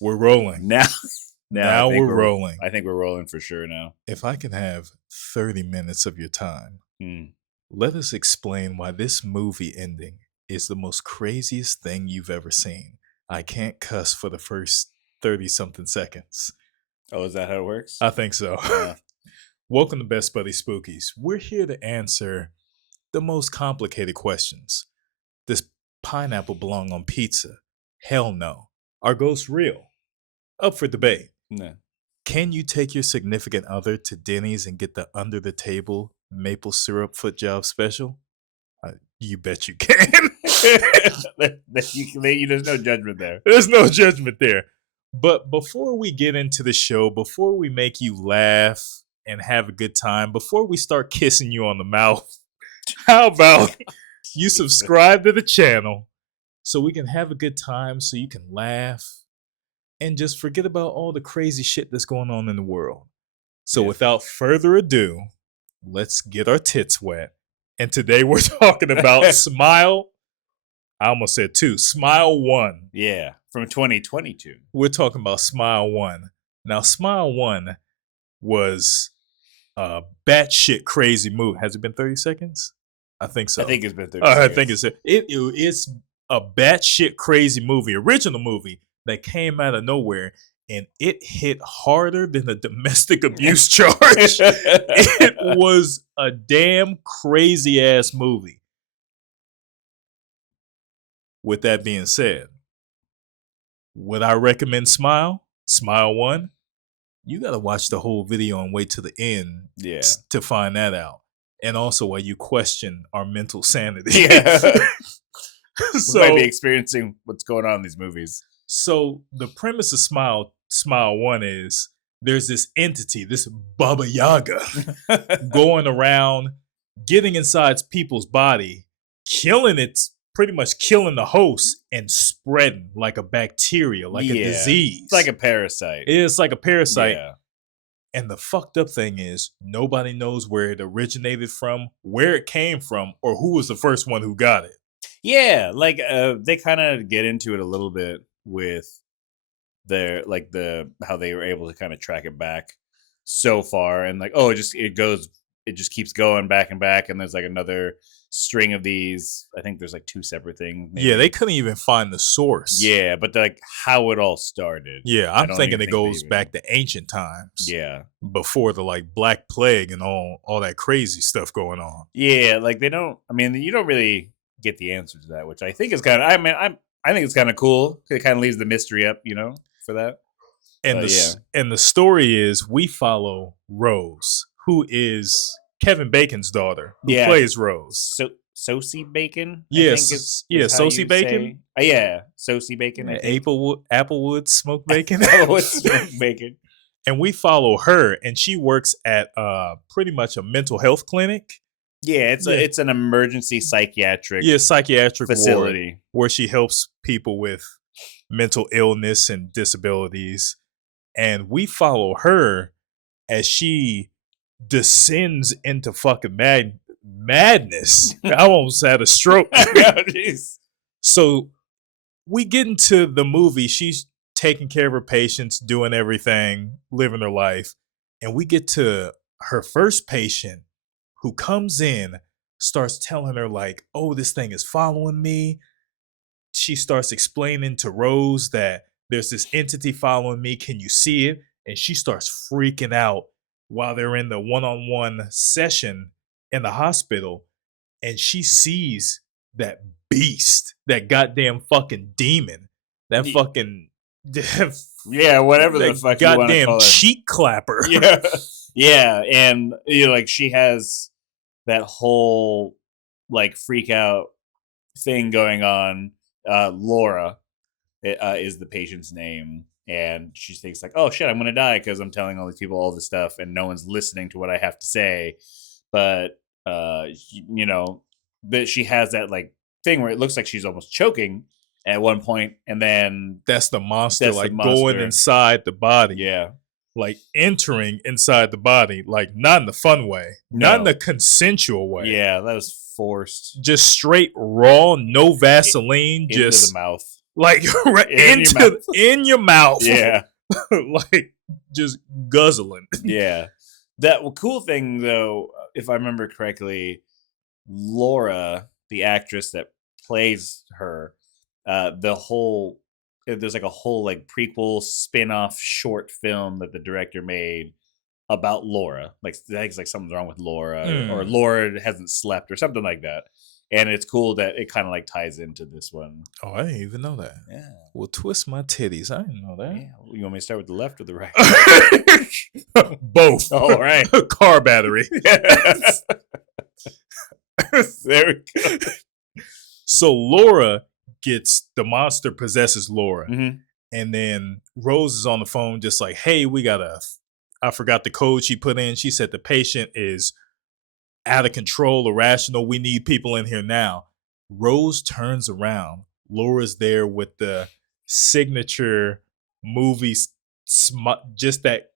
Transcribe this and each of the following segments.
We're rolling. Now, now Now we're rolling. I think we're rolling for sure now. If I can have 30 minutes of your time, Hmm. let us explain why this movie ending is the most craziest thing you've ever seen. I can't cuss for the first 30 something seconds. Oh, is that how it works? I think so. Welcome to Best Buddy Spookies. We're here to answer the most complicated questions. Does pineapple belong on pizza? Hell no. Are ghosts real? Up for debate. No. Can you take your significant other to Denny's and get the under the table maple syrup foot job special? You bet you can. There's no judgment there. There's no judgment there. But before we get into the show, before we make you laugh and have a good time, before we start kissing you on the mouth, how about you subscribe to the channel so we can have a good time, so you can laugh and just forget about all the crazy shit that's going on in the world. So without further ado, let's get our tits wet. And today we're talking about Smile. I almost said two. Smile 1. Yeah, from 2022. We're talking about Smile 1. Now, Smile 1 was a batshit crazy movie. Has it been 30 seconds? I think so. I think it's been 30 seconds. I think it's a batshit crazy movie, original movie that came out of nowhere, and it hit harder than a domestic abuse charge. It was a damn crazy ass movie. With that being said, would I recommend Smile? Smile 1? You got to watch the whole video and wait to the end to find that out. And also while you question our mental sanity. Yeah. So, we might be experiencing what's going on in these movies. So the premise of Smile 1 is there's this entity, this Baba Yaga, going around, getting inside people's body, pretty much killing the host and spreading like a bacteria, like a disease. It's like a parasite. It's like a parasite. Yeah. And the fucked up thing is nobody knows where it originated from, where it came from, or who was the first one who got it. Yeah, like they kind of get into it a little bit with their how they were able to kind of track it back so far, and like it just keeps going back and back, and there's like another string of these. I think there's like two separate things. Maybe. Yeah, they couldn't even find the source. Yeah, but like how it all started. Yeah, I'm thinking it goes back to ancient times. Yeah, before the like Black Plague and all that crazy stuff going on. Yeah, like they don't. I mean, you don't really get the answer to that, which I think is kind of. I think it's kind of cool. It kind of leaves the mystery up, for that. And the story is we follow Rose, who is Kevin Bacon's daughter, who plays Rose. Sosie Bacon? Yes. Sosie Bacon? Yeah, Sosie Bacon. Applewood smoked bacon? Applewood smoked bacon. And we follow her, and she works at pretty much a mental health clinic. Yeah, it's an emergency psychiatric facility ward where she helps people with mental illness and disabilities. And we follow her as she descends into fucking madness. I almost had a stroke. So we get into the movie. She's taking care of her patients, doing everything, living her life. And we get to her first patient who comes in, starts telling her like, oh, this thing is following me. She starts explaining to Rose that there's this entity following me. Can you see it? And she starts freaking out while they're in the one-on-one session in the hospital. And she sees that beast, that goddamn fucking demon, that fucking whatever the fuck you want to call goddamn cheek clapper. Yeah, and like she has that whole like freak out thing going on. Laura is the patient's name, and she thinks like, oh shit, I'm gonna die because I'm telling all these people all this stuff and no one's listening to what I have to say. But that she has that like thing where it looks like she's almost choking at one point, and then that's the monster going inside the body. Yeah, like entering inside the body, like not in the fun way, not in the consensual way. Yeah, that was forced. Just straight raw, no Vaseline, into the mouth. like right In your mouth. in your mouth. Yeah. Like just guzzling. Yeah. That cool thing though, if I remember correctly, Laura, the actress that plays her, the whole there's like a whole like prequel spin-off short film that the director made about Laura. Like I think it's like something's wrong with Laura, or Mm. Laura hasn't slept or something like that. And it's cool that it kind of like ties into this one. Oh, I didn't even know that. Yeah. Well, twist my titties. I didn't know that. Yeah. You want me to start with the left or the right? Both. All right. Car battery. There we go. So Laura gets the monster possesses Laura. Mhm. And then Rose is on the phone just like, hey, I forgot the code she put in. She said the patient is out of control, irrational. We need people in here now. Rose turns around. Laura's there with the signature movie, just that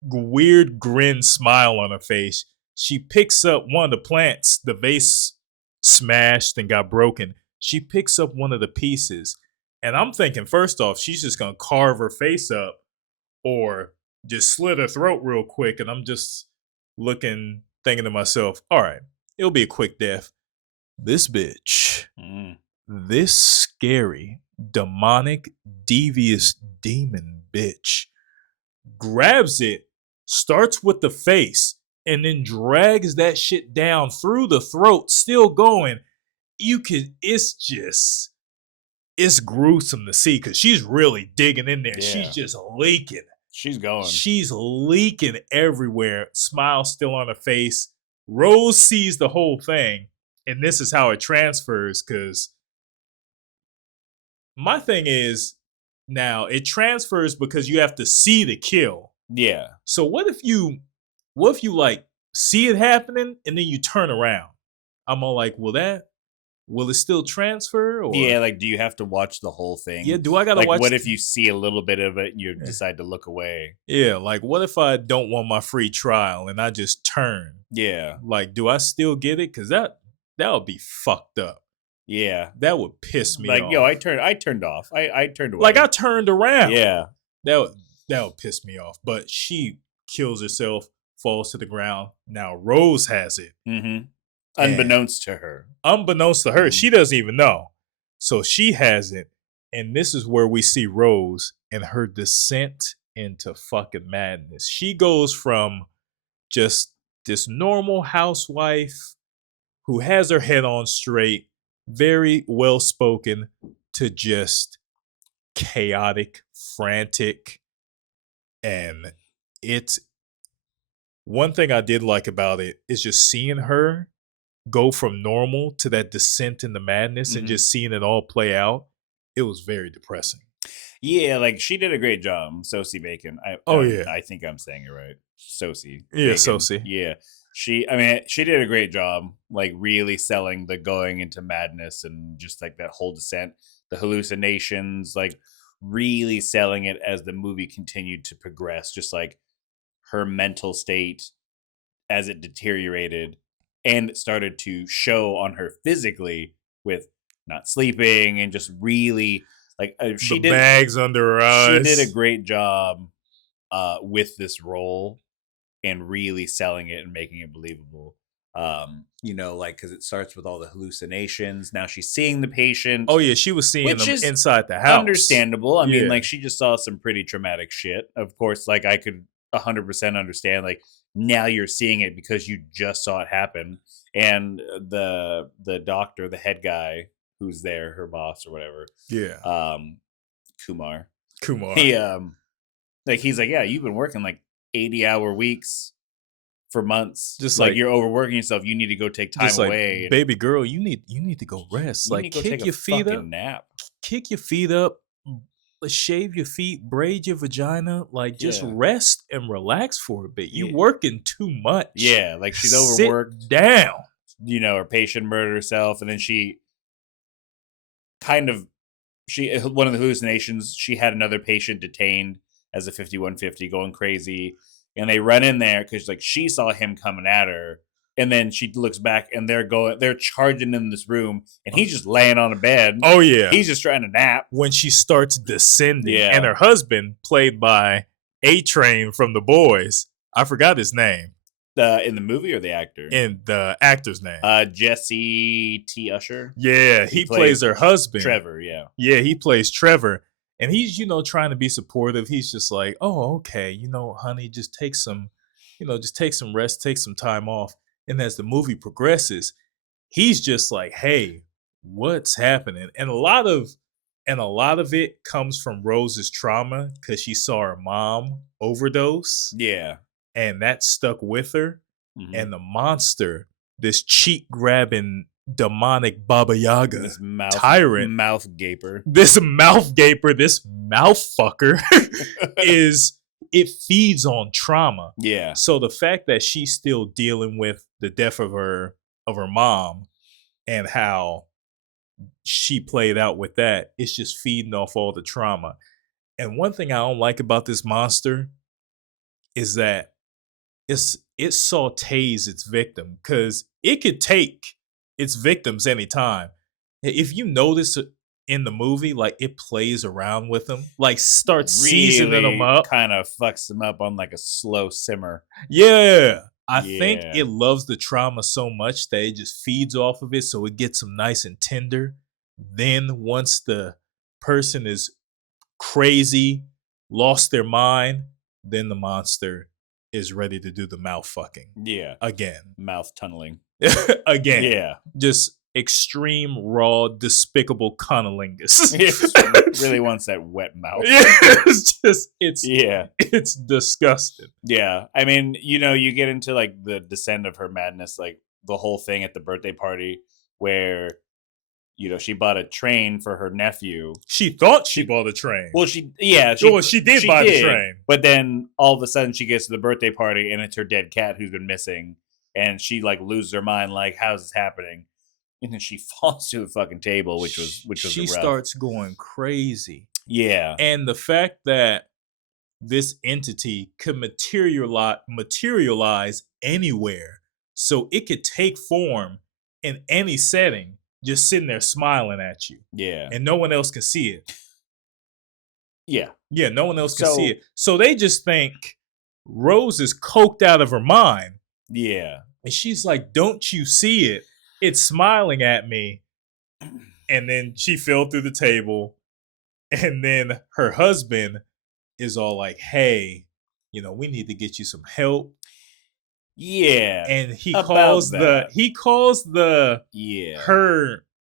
weird grin smile on her face. She picks up one of the plants. The vase smashed and got broken. She picks up one of the pieces. And I'm thinking, first off, she's just going to carve her face up or just slit her throat real quick. And I'm just thinking to myself, all right, it'll be a quick death. This bitch, this scary, demonic, devious demon bitch grabs it, starts with the face, and then drags that shit down through the throat, still going. It's gruesome to see because she's really digging in there. Yeah. She's just leaking. She's going. She's leaking everywhere. Smile still on her face. Rose sees the whole thing, and this is how it transfers. Because my thing is, now it transfers because you have to see the kill. Yeah. So what if you like see it happening and then you turn around? I'm all like, will it still transfer? Or Yeah, like do you have to watch the whole thing? yeah, do I gotta like watch? What if you see a little bit of it and you decide to look away? Yeah, like what if I don't want my free trial and I just turn? Yeah. Like, do I still get it? Because that would be fucked up. Yeah. That would piss me like, off. Yo, I turned off. I turned away. Like I turned around. Yeah. That would piss me off. But she kills herself, falls to the ground. Now Rose has it. Mm-hmm. Unbeknownst to her. Unbeknownst to her. She doesn't even know. So she has it. And this is where we see Rose and her descent into fucking madness. She goes from just this normal housewife who has her head on straight, very well spoken, to just chaotic, frantic. And it's one thing I did like about it is just seeing her go from normal to that descent into madness and just seeing it all play out. It was very depressing. Yeah, like she did a great job, Sosie Bacon. I think I'm saying it right. Sosie. Yeah, Bacon. Sosie. Yeah. She did a great job, like really selling the going into madness and just like that whole descent, the hallucinations, like really selling it as the movie continued to progress, just like her mental state as it deteriorated and it started to show on her physically with not sleeping and just really like bags under her eyes. She did a great job with this role and really selling it and making it believable. Like because it starts with all the hallucinations. Now she's seeing the patient. Oh yeah, she was seeing them inside the house. Understandable. I mean, like she just saw some pretty traumatic shit. Of course, like I could 100% understand. Like now you're seeing it because you just saw it happen. And the doctor, the head guy who's there, her boss or whatever. Yeah. Kumar. He he's like, yeah, you've been working like 80-hour weeks for months. Just like you're overworking yourself. You need to go take time away. Baby girl, you need to go rest. Like kick your feet up. Nap. Kick your feet up. Shave your feet, braid your vagina, like just rest and relax for a bit. You working too much. Yeah, like she's overworked. Sit down. Her patient murdered herself, and then one of the hallucinations, she had another patient detained as a 5150 going crazy, and they run in there because like she saw him coming at her, And then she looks back, and they're charging in this room, and he's just laying on a bed. Oh yeah, he's just trying to nap. When she starts descending, Yeah. and her husband, played by A-Train from The Boys, I forgot his name. In the movie or the actor? In the actor's name. Jesse T. Usher. Yeah, he plays her husband. Trevor, yeah. Yeah, he plays Trevor. And he's, trying to be supportive. He's just like, oh, okay, honey, just take some rest, take some time off. And as the movie progresses, he's just like, hey, what's happening? And a lot of it comes from Rose's trauma because she saw her mom overdose. Yeah. And that stuck with her. Mm-hmm. And the monster, this cheek grabbing demonic Baba Yaga, this tyrant, mouth gaper, this mouth fucker it feeds on trauma. Yeah. So the fact that she's still dealing with the death of her mom and how she played out with that, it's just feeding off all the trauma. And one thing I don't like about this monster is that it sautés its victim, because it could take its victims anytime. If you notice in the movie, like, it plays around with them, like starts seasoning them up, kind of fucks them up on like a slow simmer. Yeah. I think it loves the trauma so much that it just feeds off of it, so it gets them nice and tender. Then once the person is crazy, lost their mind, then the monster is ready to do the mouth fucking. Yeah. Again. Mouth tunneling. Again. Yeah. Just extreme, raw, despicable cunnilingus. It really wants that wet mouth. Yeah, it's disgusting. Yeah. I mean, you get into like the descent of her madness, like the whole thing at the birthday party where she bought a train for her nephew. She thought she bought a train. Well, she did buy the train. But then all of a sudden she gets to the birthday party and it's her dead cat who's been missing. And she like loses her mind, like, how's this happening? And then she falls to the fucking table, which was she starts going crazy. Yeah. And the fact that this entity could materialize anywhere, so it could take form in any setting, just sitting there smiling at you. Yeah. And no one else can see it. Yeah. Yeah, no one else can see it. So they just think Rose is coked out of her mind. Yeah. And she's like, don't you see it? It's smiling at me. And then she fell through the table. And then her husband is all like, hey, we need to get you some help. Yeah. And he calls her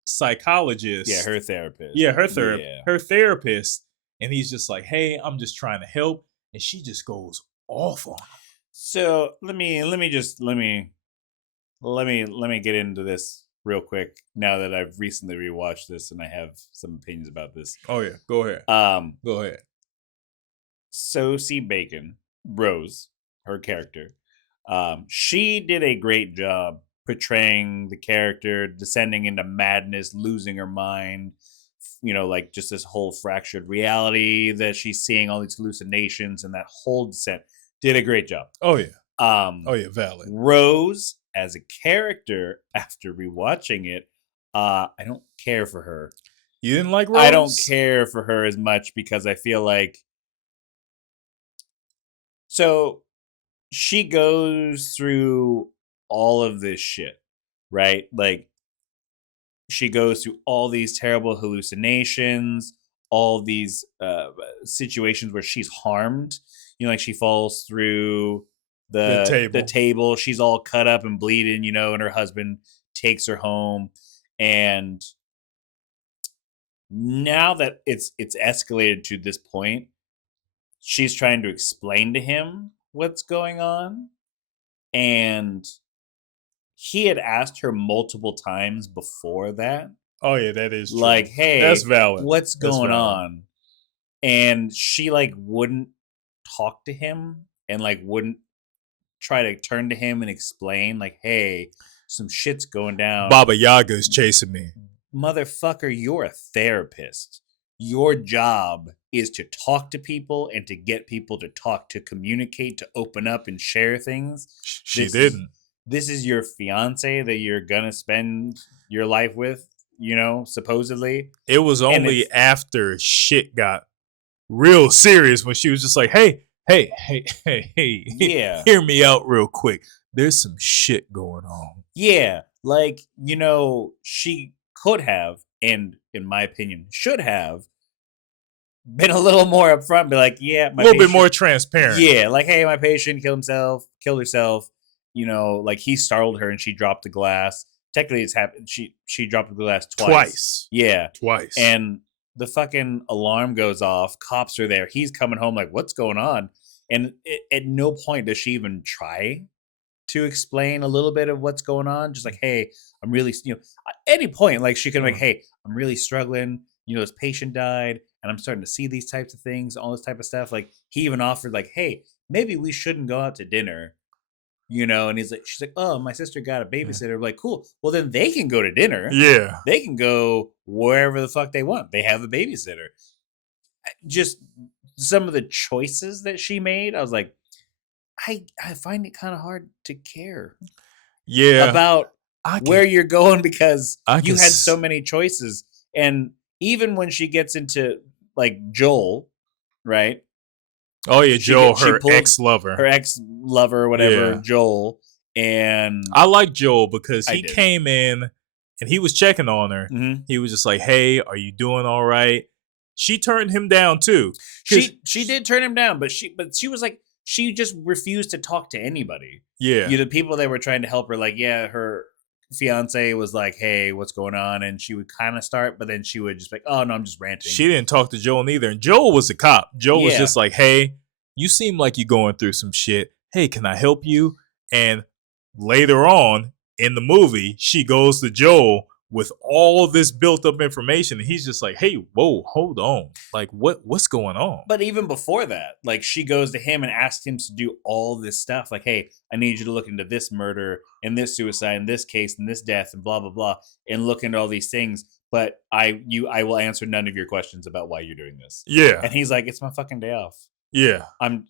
psychologist. Yeah, her therapist. Yeah, her therapist. And he's just like, hey, I'm just trying to help. And she just goes off on him. So let me get into this real quick now that I've recently rewatched this and I have some opinions about this. Oh yeah, go ahead. Go ahead. Sosie Bacon, Rose, her character, she did a great job portraying the character descending into madness, losing her mind, like just this whole fractured reality that she's seeing, all these hallucinations, and that whole descent. Did a great job. Oh yeah. Valid. Rose as a character, after rewatching it, I don't care for her. You didn't like Rose? I don't care for her as much because I feel like so she goes through all of this shit, right? Like she goes through all these terrible hallucinations, all these situations where she's harmed. Like she falls through the table. She's all cut up and bleeding, and her husband takes her home. And now that it's escalated to this point, she's trying to explain to him what's going on. And he had asked her multiple times before that. Oh yeah, that is true. Like, hey, that's valid. What's going on? And she like wouldn't talk to him and like wouldn't try to turn to him and explain, like, hey, some shit's going down. Baba Yaga's chasing me. Motherfucker, you're a therapist. Your job is to talk to people and to get people to talk, to communicate, to open up and share things. She didn't. this is your fiance that you're gonna spend your life with, supposedly. It was And only after shit got real serious when she was just like, hey, Yeah. hear me out real quick. There's some shit going on. Yeah. Like, she could have, and in my opinion, should have been a little more upfront and be like, yeah, A my little bit patient. more transparent. Yeah, like, hey, my patient killed herself. Like he startled her and she dropped the glass. Technically, it's happened. She dropped the glass twice. Yeah, Twice. and the fucking alarm goes off. Cops are there. He's coming home like, what's going on? And at no point does she even try to explain a little bit of what's going on. Just like, hey, I'm really, at any point, like she can be like, hey, I'm really struggling. This patient died and I'm starting to see these types of things, all this type of stuff. Like he even offered like, hey, maybe we shouldn't go out to dinner. And she's like, oh, my sister got a babysitter. I'm like, cool. Well, then they can go to dinner. Yeah. They can go wherever the fuck they want. They have a babysitter. Just some of the choices that she made, I was like, I find it kind of hard to care. Yeah. About where you're going because you had so s- many choices. And even when she gets into like Joel, right? Oh yeah, Joel, her ex-lover. Her ex-lover or whatever, Yeah. Joel. And I like Joel because he came in and he was checking on her. Mhm. He was just like, hey, are you doing all right? She turned him down too. She did turn him down, but she was like, she just refused to talk to anybody. Yeah. The people that were trying to help her, like, yeah, her fiance was like, hey, what's going on? And she would kind of start, but then she would just be like, oh no, I'm just ranting. She didn't talk to Joel neither. And Joel was a cop. Joel was just like, hey, you seem like you're going through some shit. Hey, can I help you? And later on in the movie, she goes to Joel with all this built up information, and he's just like, hey, whoa, hold on. Like, what's going on? But even before that, like, she goes to him and asks him to do all this stuff. Like, hey, I need you to look into this murder and this suicide and this case and this death and blah, blah, blah, and look into all these things. But I will answer none of your questions about why you're doing this. Yeah. And he's like, it's my fucking day off. Yeah. I'm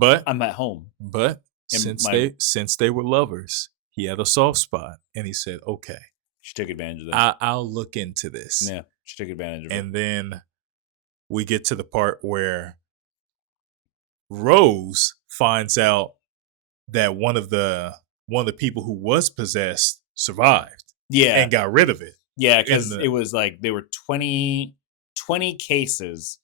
at home. But since they were lovers, he had a soft spot, and he said, okay. She took advantage of that. I'll look into this. Yeah, she took advantage of it. And then we get to the part where Rose finds out that one of the people who was possessed survived. Yeah. And got rid of it. Yeah, because it was like there were 20 cases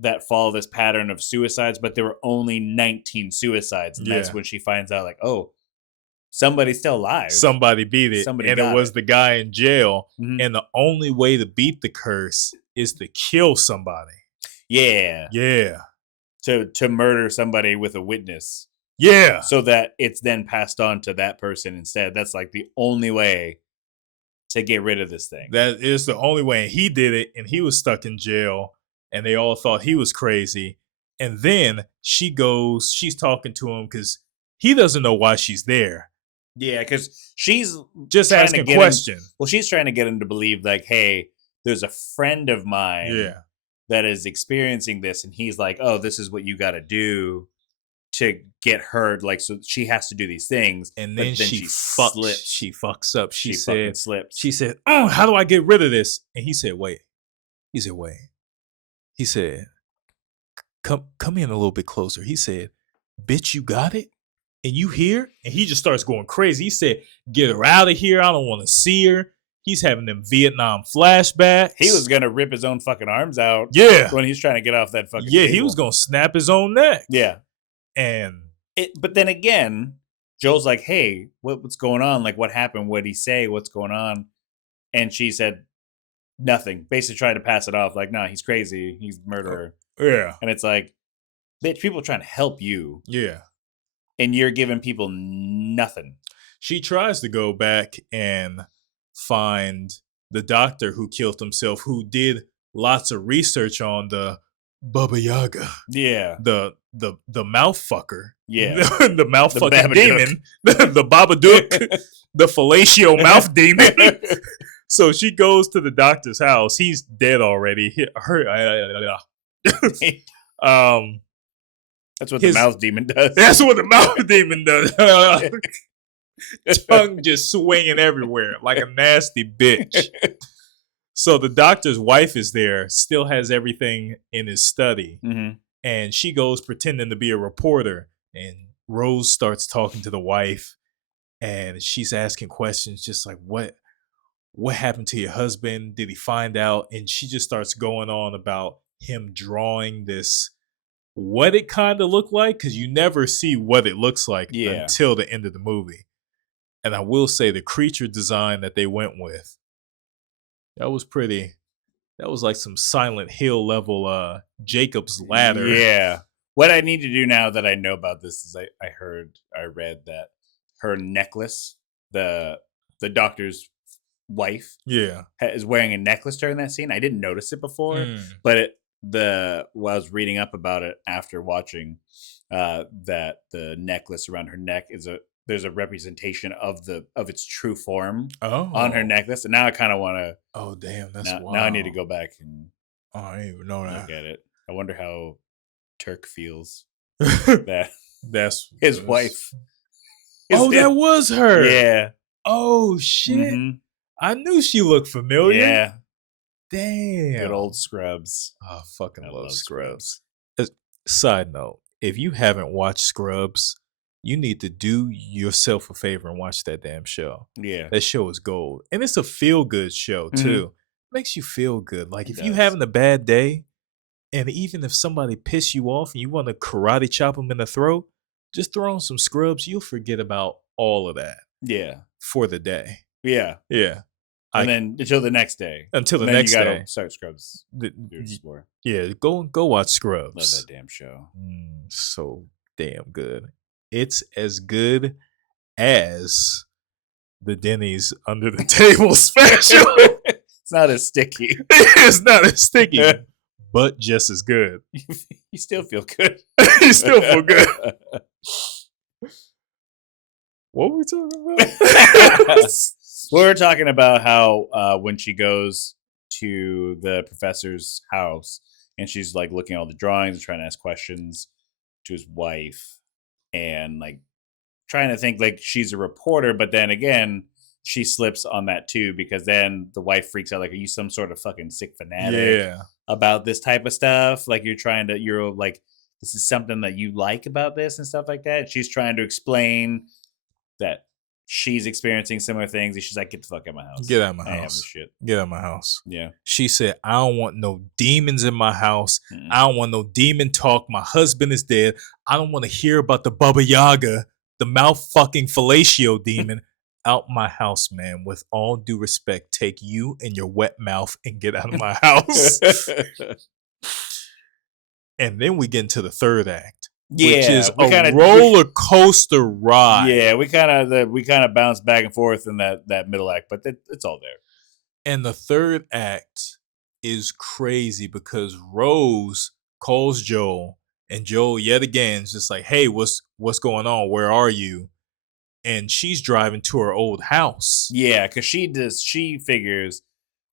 that follow this pattern of suicides, but there were only 19 suicides. And that's when she finds out, like, oh, somebody's still alive. Somebody beat it. And it was the guy in jail. Mm-hmm. And the only way to beat the curse is to kill somebody. Yeah. Yeah. To murder somebody with a witness. Yeah. So that it's then passed on to that person instead. That's like the only way to get rid of this thing. That is the only way. And he did it, and he was stuck in jail, and they all thought he was crazy. And then she's talking to him because he doesn't know why she's there. Yeah, because she's just asking a question. She's trying to get him to believe, like, hey, there's a friend of mine that is experiencing this, and he's like, oh, this is what you got to do to get her, like, so she has to do these things. And then she slips. She fucks up. She said, slips. She said, oh, how do I get rid of this? And he said, wait. He said, wait. He said, come in a little bit closer. He said, bitch, you got it? And you here? And he just starts going crazy. He said, get her out of here. I don't want to see her. He's having them Vietnam flashbacks. He was going to rip his own fucking arms out. Yeah. When he's trying to get off that fucking table. He was going to snap his own neck. Yeah. But then again, Joel's like, hey, what's going on? Like, what happened? What did he say? What's going on? And she said nothing. Basically trying to pass it off. Like, nah, he's crazy. He's a murderer. Yeah. And it's like, bitch, people are trying to help you. Yeah. And you're giving people nothing. She tries to go back and find the doctor who killed himself, who did lots of research on the Baba Yaga. Yeah. The mouth fucker. Yeah. The mouth fucking demon. The Babadook. The fellatio mouth demon. So she goes to the doctor's house. He's dead already. That's what the mouth demon does. That's what the mouth demon does. tongue just swinging everywhere like a nasty bitch. So the doctor's wife is there, still has everything in his study, and she goes pretending to be a reporter. And Rose starts talking to the wife, and she's asking questions, just like, what happened to your husband? Did he find out? And she just starts going on about him drawing this, what it kind of looked like, because you never see what it looks like until the end of the movie. And I will say the creature design that they went with, that was pretty. That was like some Silent Hill level Jacob's Ladder. Yeah. What I need to do now that I know about this is I read that her necklace, the doctor's wife, is wearing a necklace during that scene. I didn't notice it before, but while I was reading up about it after watching, that the necklace around her neck there's a representation of its true form on her necklace, and now I kind of want to. Oh damn, that's wild. Now I need to go back and I didn't even know that. Look at it. I wonder how Turk feels that's his wife. That was her. Yeah. Oh shit! I knew she looked familiar. Yeah. Damn. Good old Scrubs. I fucking love Scrubs. Side note: if you haven't watched Scrubs, you need to do yourself a favor and watch that damn show. Yeah. That show is gold. And it's a feel-good show, too. Makes you feel good. Like, if you're having a bad day, and even if somebody piss you off and you want to karate chop them in the throat, just throw on some Scrubs. You'll forget about all of that. Yeah. For the day. Yeah. Yeah. And then until the next day. Until the next day. You gotta start Scrubs. Yeah, go watch Scrubs. Love that damn show. So damn good. It's as good as the Denny's Under the Table special. It's not as sticky. It's not as sticky, but just as good. You still feel good. You still feel good. What were we talking about? We were talking about how when she goes to the professor's house and she's like looking at all the drawings and trying to ask questions to his wife and like trying to think like she's a reporter, but then again she slips on that too, because then the wife freaks out like, are you some sort of fucking sick fanatic about this type of stuff? Like you're like, this is something that you like about this and stuff like that. She's trying to explain that she's experiencing similar things, and she's like, get the fuck out of my house. Get out of my house. I have this shit. Get out of my house. Yeah. She said, I don't want no demons in my house. I don't want no demon talk. My husband is dead. I don't want to hear about the Baba Yaga, the mouth fucking fellatio demon. Out my house, man. With all due respect, take you and your wet mouth and get out of my house. And then we get into the third act. Which is a roller coaster ride. Yeah, we kind of bounce back and forth in that middle act, but it's all there. And the third act is crazy because Rose calls Joel, and Joel yet again is just like, "Hey, what's going on? Where are you?" And she's driving to her old house. Yeah, because she figures,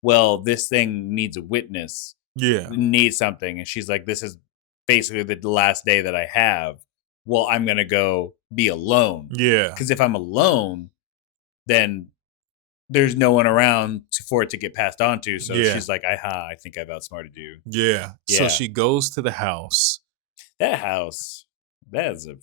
well, this thing needs a witness. Yeah, needs something, and she's like, this is basically the last day that I have. Well, I'm gonna go be alone. Yeah, because if I'm alone, then there's no one around for it to get passed on to. So she's like, I think I've outsmarted you. Yeah. So she goes to the house. That house, that is a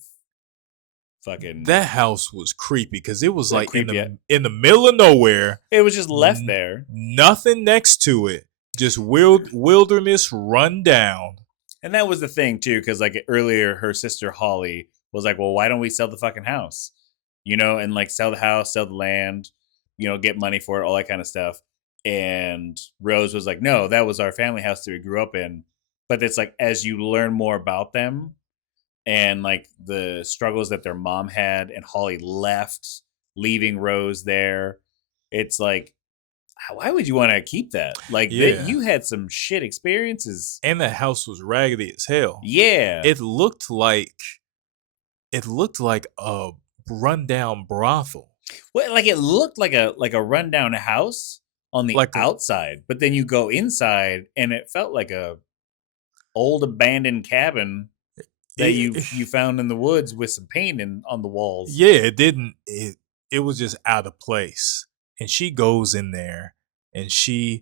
fucking. That house was creepy because it was like in the middle of nowhere. It was just left there. Nothing next to it. Just wilderness run down. And that was the thing, too, because like earlier, her sister Holly was like, well, why don't we sell the fucking house? You know, and like sell the house, sell the land, you know, get money for it, all that kind of stuff. And Rose was like, no, that was our family house that we grew up in. But it's like, as you learn more about them and like the struggles that their mom had and Holly left, leaving Rose there, it's like, why would you want to keep that? Like, you had some shit experiences. And the house was raggedy as hell. Yeah. It looked like a rundown brothel. Well, like it looked like a rundown house on the outside, but then you go inside and it felt like a old abandoned cabin that you found in the woods with some paint on the walls. Yeah, it just out of place. And she goes in there and she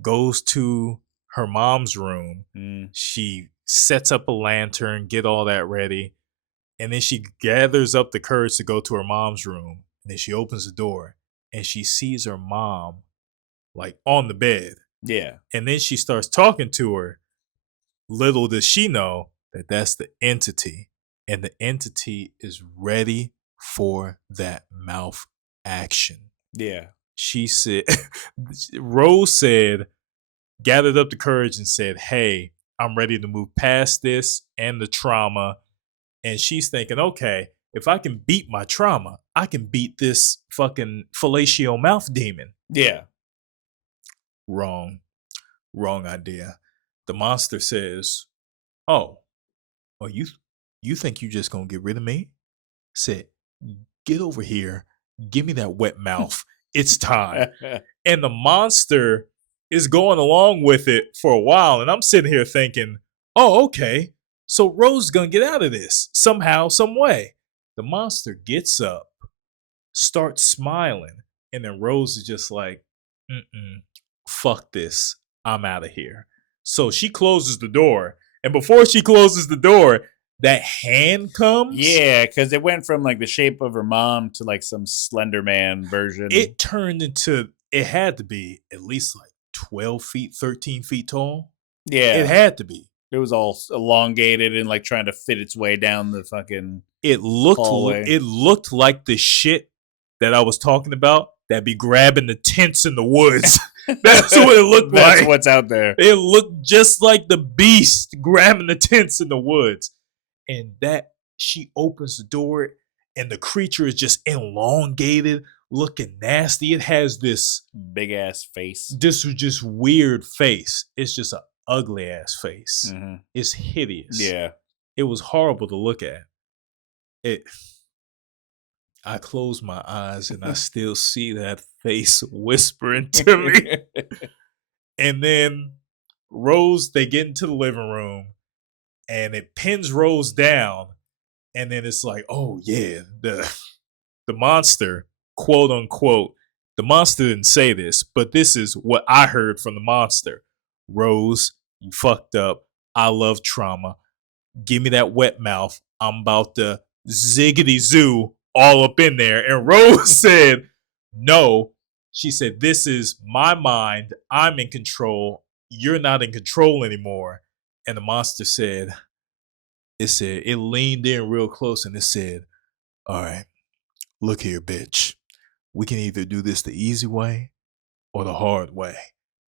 goes to her mom's room. She sets up a lantern, get all that ready, and then she gathers up the courage to go to her mom's room. And then she opens the door and she sees her mom like on the bed. Yeah. And then she starts talking to her. Little does she know that that's the entity. And the entity is ready for that mouth action. Yeah. She said, Rose said, gathered up the courage and said, hey, I'm ready to move past this and the trauma. And she's thinking, okay, if I can beat my trauma, I can beat this fucking fellatio mouth demon. Yeah. Wrong idea. The monster says, oh, you think you just gonna get rid of me? Said, get over here, give me that wet mouth. It's time. And the monster is going along with it for a while, and I'm sitting here thinking, oh, okay, so Rose is gonna get out of this somehow, some way. The monster gets up, starts smiling, and then Rose is just like, fuck this, I'm out of here. So she closes the door, and before she closes the door, that hand comes. Yeah, because it went from like the shape of her mom to like some Slender Man version. It turned into, it had to be at least like 12 feet, 13 feet tall. Yeah. It had to be. It was all elongated and like trying to fit its way down the fucking hallway. It looked like the shit that I was talking about that be grabbing the tents in the woods. That's what it looked like. That's what's out there. It looked just like the beast grabbing the tents in the woods. And that she opens the door and the creature is just elongated, looking nasty. It has this big ass face. This was just weird face. It's just an ugly ass face. Mm-hmm. It's hideous. Yeah. It was horrible to look at. I close my eyes and I still see that face whispering to me. And then Rose, they get into the living room and it pins Rose down. And then it's like, oh yeah, the monster, quote unquote, the monster didn't say this, but this is what I heard from the monster. Rose, you fucked up. I love trauma. Give me that wet mouth. I'm about to ziggity zoo all up in there. And Rose said, no. She said, this is my mind. I'm in control. You're not in control anymore. And the monster said, it leaned in real close and it said, all right, look here, bitch. We can either do this the easy way or the hard way.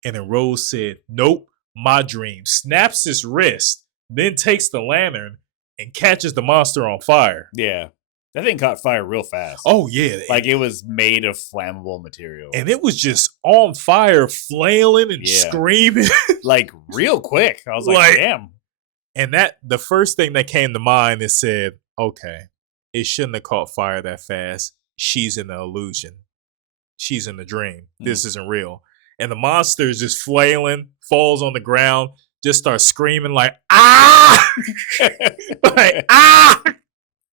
And then Rose said, nope, my dream. Snaps his wrist, then takes the lantern and catches the monster on fire. Yeah. That thing caught fire real fast. Oh, yeah. Like it was made of flammable material. And it was just on fire, flailing and screaming. Like real quick. I was like, damn. And that the first thing that came to mind is said, okay, it shouldn't have caught fire that fast. She's in the illusion. She's in the dream. This isn't real. And the monster is just flailing, falls on the ground, just starts screaming like, ah! Like, ah!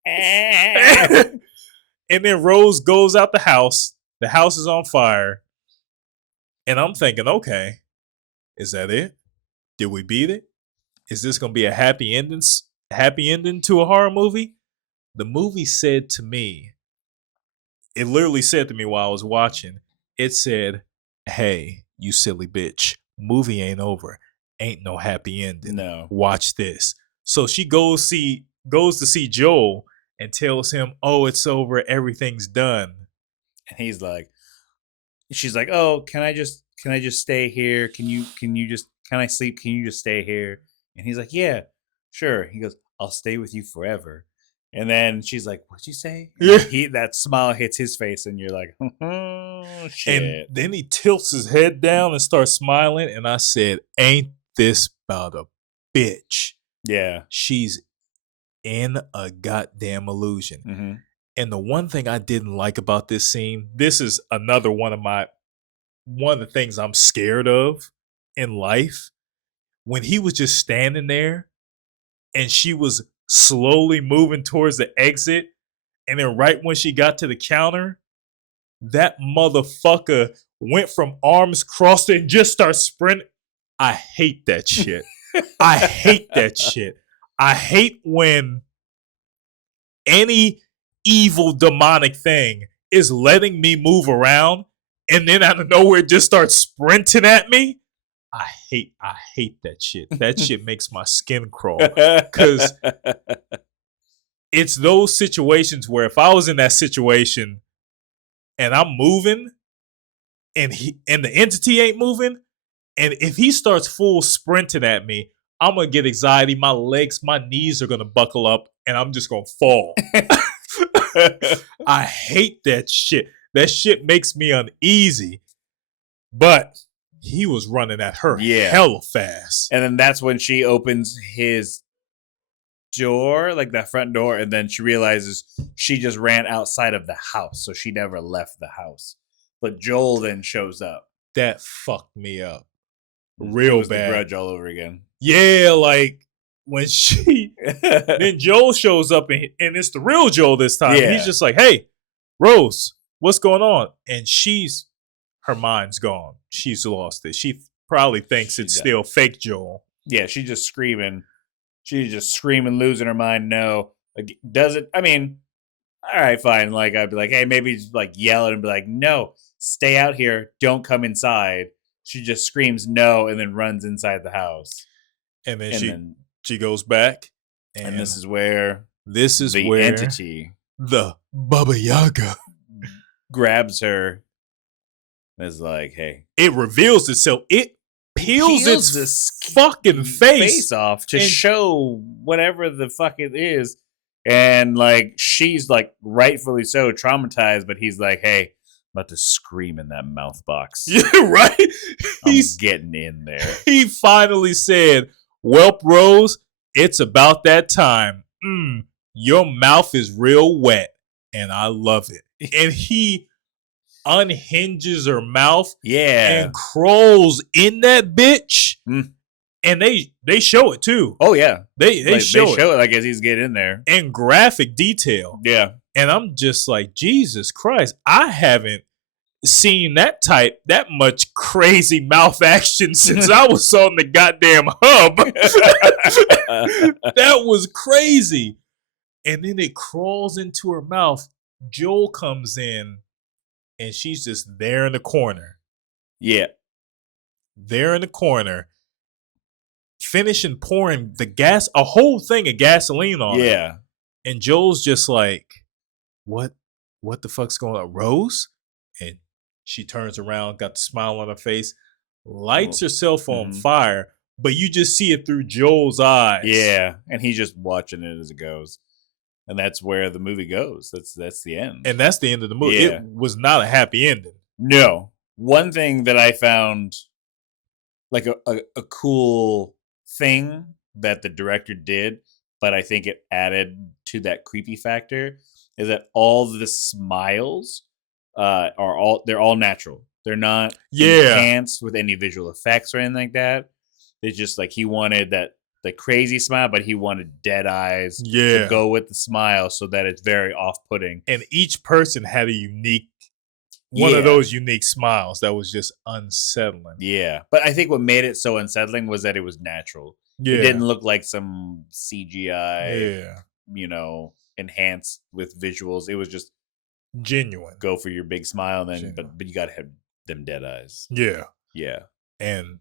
And then Rose goes out the house. The house is on fire. And I'm thinking, okay, is that it? Did we beat it? Is this going to be a happy ending to a horror movie? The movie said to me, it literally said to me while I was watching, it said, hey, you silly bitch, movie ain't over. Ain't no happy ending. No. Watch this. So she goes to see Joel and tells him, oh, it's over, everything's done. And he's like, she's like, oh, can I just stay here? Can I sleep? Can you just stay here? And he's like, yeah, sure. He goes, I'll stay with you forever. And then she's like, what'd you say? And that smile hits his face and you're like, oh, shit. And then he tilts his head down and starts smiling. And I said, ain't this about a bitch? Yeah. She's in a goddamn illusion. Mm-hmm. And the one thing I didn't like about this scene, this is another one of the things I'm scared of in life. When he was just standing there and she was slowly moving towards the exit, and then right when she got to the counter, That motherfucker went from arms crossed and just start sprinting. I hate that shit. I hate that shit. I hate when any evil demonic thing is letting me move around and then out of nowhere just starts sprinting at me. I hate that shit. That shit makes my skin crawl. Because it's those situations where if I was in that situation and I'm moving and the entity ain't moving, and if he starts full sprinting at me, I'm gonna get anxiety. My legs, my knees are gonna buckle up, and I'm just gonna fall. I hate that shit. That shit makes me uneasy. But he was running at her hella fast. And then that's when she opens his door, like that front door, and then she realizes she just ran outside of the house, so she never left the house. But Joel then shows up. That fucked me up real bad. The Grudge all over again. Yeah, like when then Joel shows up and it's the real Joel this time. Yeah. He's just like, "Hey, Rose, what's going on?" And her mind's gone. She's lost it. She probably thinks it's still fake Joel. Yeah, she's just screaming. She's just screaming, losing her mind. No, does it? I mean, all right, fine. Like I'd be like, hey, maybe just like yell at him and be like, no, stay out here. Don't come inside. She just screams no and then runs inside the house. And then she goes back. And this is where the entity, the Baba Yaga, grabs her. And is like, hey. It reveals itself. It peels its fucking face off to show whatever the fuck it is. And like she's like rightfully so traumatized, but he's like, hey, I'm about to scream in that mouth box. Yeah, right? He's getting in there. He finally said, "Welp, Rose, it's about that time. Your mouth is real wet, and I love it." And he unhinges her mouth and crawls in that bitch. And they show it too. Oh yeah. They show it like as he's getting in there. In graphic detail. Yeah. And I'm just like, Jesus Christ, I haven't seen that much crazy mouth action since I was on the goddamn hub. That was crazy. And then it crawls into her mouth. Joel comes in and she's just there in the corner. Yeah. There in the corner. Finishing pouring a whole thing of gasoline on her. And Joel's just like, what the fuck's going on? Rose? And she turns around, got the smile on her face, lights herself on fire, but you just see it through Joel's eyes. Yeah. And he's just watching it as it goes. And that's where the movie goes. That's the end. And that's the end of the movie. Yeah. It was not a happy ending. No. One thing that I found like a cool thing that the director did, but I think it added to that creepy factor, is that all the smiles they're all natural. They're not enhanced with any visual effects or anything like that. It's just like he wanted the crazy smile, but he wanted dead eyes to go with the smile so that it's very off-putting. And each person had a unique one of those unique smiles that was just unsettling. Yeah. But I think what made it so unsettling was that it was natural. Yeah. It didn't look like some CGI, enhanced with visuals. It was just genuine. Go for your big smile, then but you gotta have them dead eyes. Yeah. Yeah. And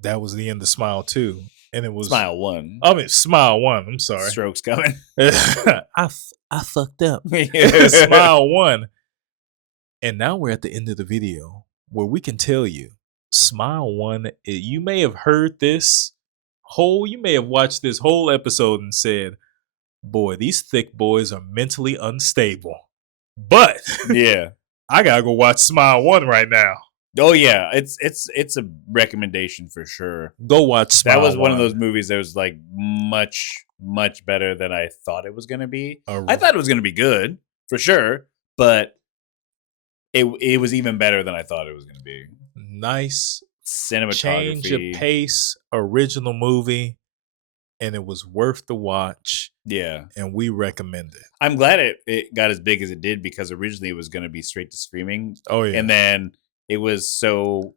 that was the end of Smile 2. And it was Smile 1. I mean Smile 1, I'm sorry. Stroke's coming. I fucked up. Smile 1. And now we're at the end of the video where we can tell you, Smile 1, you may have heard this you may have watched this whole episode and said, boy, these thick boys are mentally unstable. But yeah, I gotta go watch Smile 1 right now. Oh yeah, it's a recommendation for sure. Go watch Smile 1. That was one of those movies that was like much better than I thought it was gonna be. I thought it was gonna be good for sure, but it was even better than I thought it was gonna be. Nice cinematography, change of pace, original movie. and it was worth the watch. Yeah. And we recommend it. I'm glad it got as big as it did, because originally it was going to be straight to streaming. Oh, yeah. And then it was so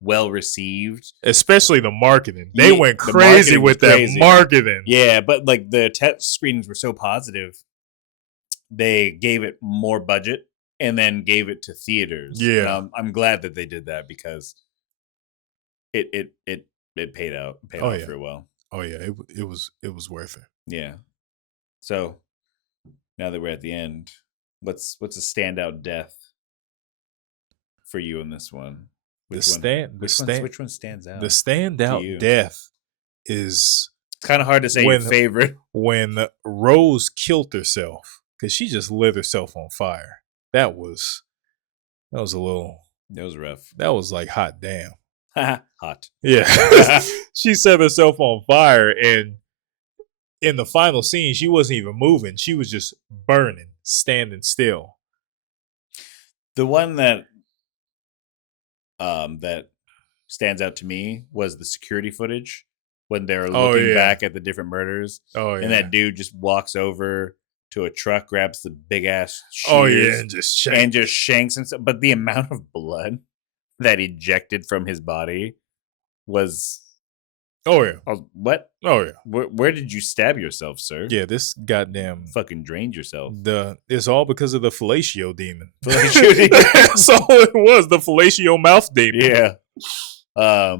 well received. Especially the marketing. They went crazy with that marketing. Yeah, but like the test screenings were so positive, they gave it more budget and then gave it to theaters. Yeah. And I'm glad that they did that, because it paid out. It paid off very well. Oh yeah, it was worth it. Yeah. So now that we're at the end, what's a standout death for you in this one? Which one stands out? The standout death is, it's kind of hard to say your favorite. When Rose killed herself, because she just lit herself on fire. That was a little. That was rough. That was like hot damn. Hot. Yeah. She set herself on fire, and in the final scene, she wasn't even moving. She was just burning, standing still. The one that stands out to me was the security footage when they're looking back at the different murders. And that dude just walks over to a truck, grabs the big ass shears, and just shanks himself. But the amount of blood that ejected from his body was. What? Oh yeah. Where did you stab yourself, sir? Yeah, this goddamn fucking drained yourself. It's all because of the fellatio demon. That's all it was. The fellatio mouth demon. Yeah. I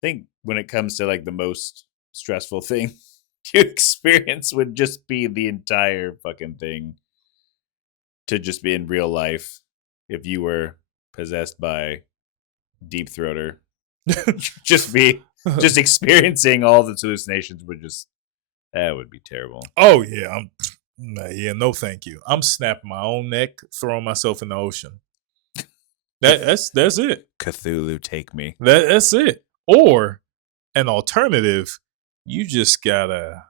think when it comes to like the most stressful thing you experience would just be the entire fucking thing to just be in real life. If you were possessed by Deep Throater, just experiencing all the hallucinations that would be terrible. Oh yeah, no thank you. I'm snapping my own neck, throwing myself in the ocean. That's it. Cthulhu, take me. That's it. Or an alternative, you just gotta.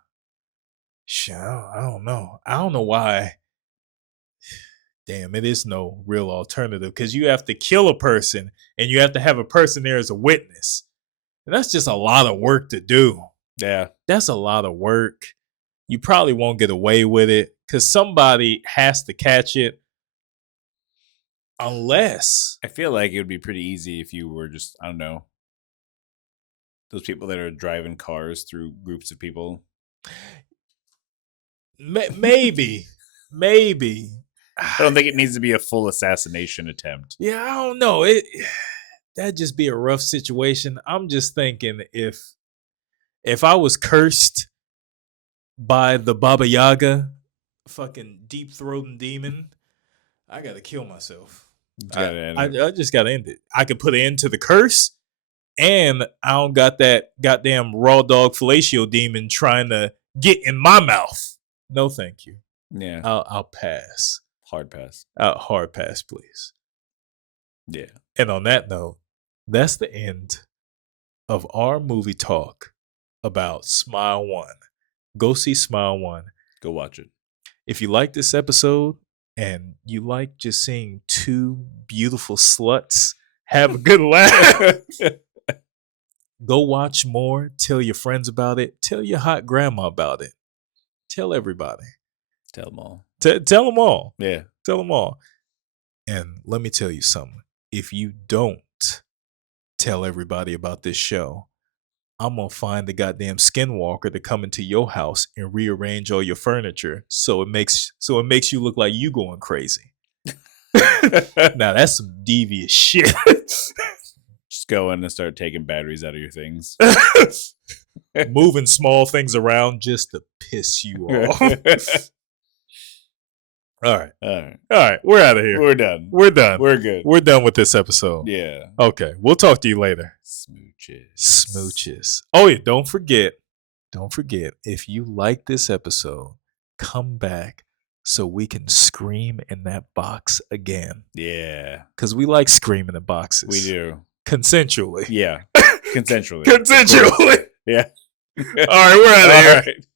I don't know. I don't know why. Damn, it is no real alternative, because you have to kill a person and you have to have a person there as a witness. And that's just a lot of work to do. Yeah. That's a lot of work. You probably won't get away with it because somebody has to catch it. Unless. I feel like it would be pretty easy if you were just, I don't know, those people that are driving cars through groups of people. Maybe. I don't think it needs to be a full assassination attempt. Yeah, I don't know. That'd just be a rough situation. I'm just thinking if I was cursed by the Baba Yaga, fucking deep throating demon, I gotta kill myself. I just gotta end it. I could put an end to the curse, and I don't got that goddamn raw dog fellatio demon trying to get in my mouth. No, thank you. Yeah, I'll pass. Hard pass. Hard pass, please. Yeah. And on that note, that's the end of our movie talk about Smile 1. Go see Smile 1. Go watch it. If you like this episode and you like just seeing two beautiful sluts have a good laugh, go watch more. Tell your friends about it. Tell your hot grandma about it. Tell everybody. Tell them all. Tell them all. Yeah. Tell them all. And let me tell you something. If you don't tell everybody about this show, I'm going to find the goddamn skinwalker to come into your house and rearrange all your furniture so it makes you look like you going crazy. Now, that's some devious shit. Just go in and start taking batteries out of your things. Moving small things around just to piss you off. All right. We're out of here. We're done. We're done. We're good. We're done with this episode. Yeah. Okay. We'll talk to you later. Smooches. Oh, yeah. Don't forget, if you like this episode, come back so we can scream in that box again. Yeah. Because we like screaming in boxes. We do. Consensually. Yeah. Consensually. Consensually. Yeah. All right. We're out of here. Right.